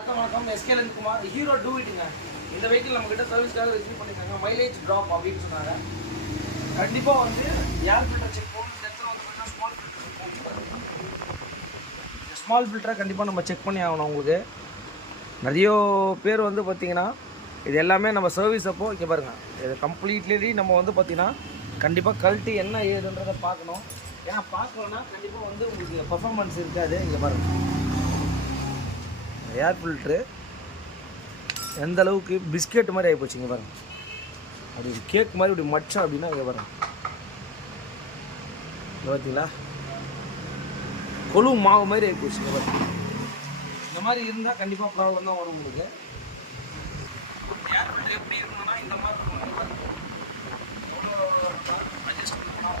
வணக்கம் எஸ்கேலன் Kumar hero two இட்டுங்க. இந்த vehicle நம்மக்கிட்ட சர்வீஸ்க்காக ரிசீவ் பண்ணியிருக்காங்க. மைலேஜ் ட்ராப் அப்படின்னு சொன்னாங்க. கண்டிப்பாக வந்து ஏர் ஃபில்டர் செக் போகணும். இந்த இடத்துல வந்து பார்த்தீங்கன்னா ஸ்மால் ஃபில்டரை கண்டிப்பாக நம்ம செக் பண்ணி ஆகணும். உங்களுக்கு நிறைய பேர் வந்து பார்த்திங்கன்னா இது எல்லாமே நம்ம சர்வீஸ் அப்போ இங்கே பாருங்கள், இது கம்ப்ளீட்லி நம்ம வந்து பார்த்திங்கன்னா கண்டிப்பாக கழட்டி என்ன ஏதுன்றதை பார்க்கணும். ஏன்னா பார்க்கலன்னா கண்டிப்பாக வந்து உங்களுக்கு பர்ஃபார்மன்ஸ் இருக்காது. இங்கே பாருங்கள், ஏர் ஃபில்ட்ரு எந்த அளவுக்கு பிஸ்கெட் மாதிரி ஆகிப்போச்சு. இங்கே பாருங்கள், அப்படி கேக் மாதிரி இப்படி மச்சம் அப்படின்னா இங்கே பாருங்கள், பார்த்தீங்களா கொழு மாவு மாதிரி ஆகிப்போச்சு. இங்கே பாருங்கள், இந்த மாதிரி இருந்தால் கண்டிப்பாக ப்ராப்ளம் தான் வரும் உங்களுக்கு. ஏர் ஃபில்ட்ரு எப்படி இருக்கணும்னா இந்த மாதிரி இருக்கும். எவ்வளோ அட்ஜஸ்ட் பண்ணால்